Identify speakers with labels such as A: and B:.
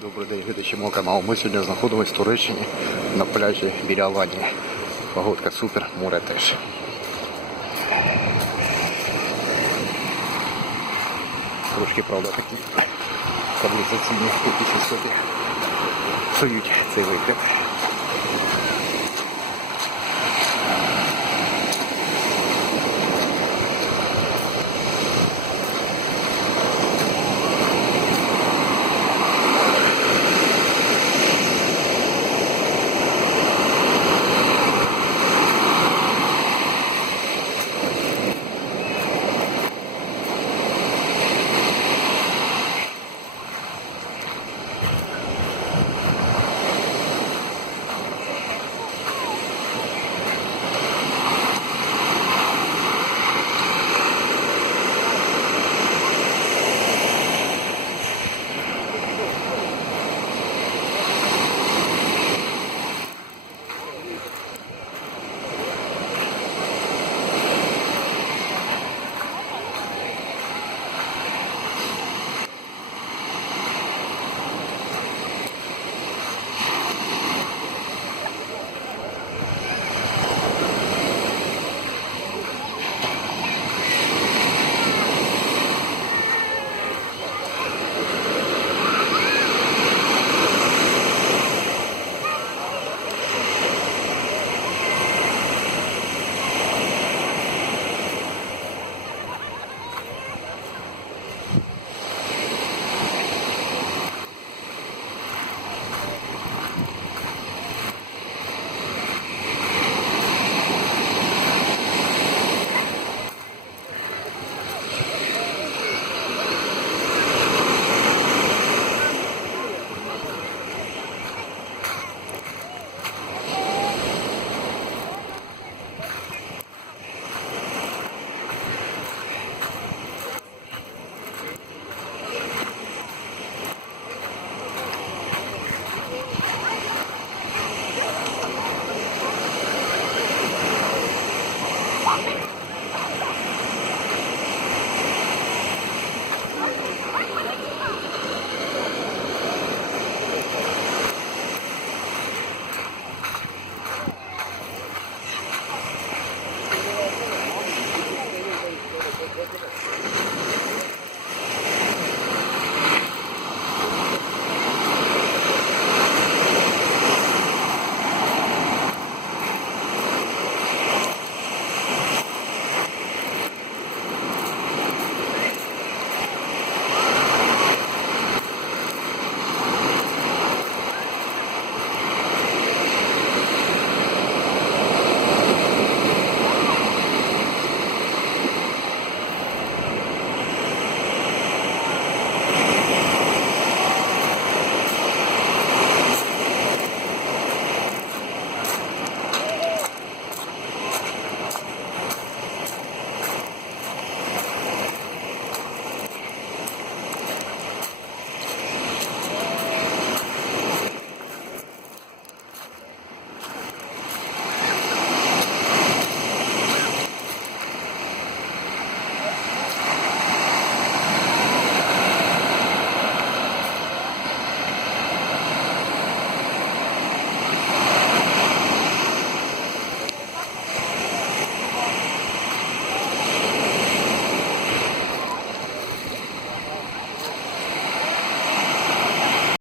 A: Добрий день, глядачі мого каналу. Ми сьогодні знаходимося в Туреччині на пляжі біля Аланії. Погодка супер, море теж. Трошки, правда, такі стабілізаційні якісь сують псують цей вигляд.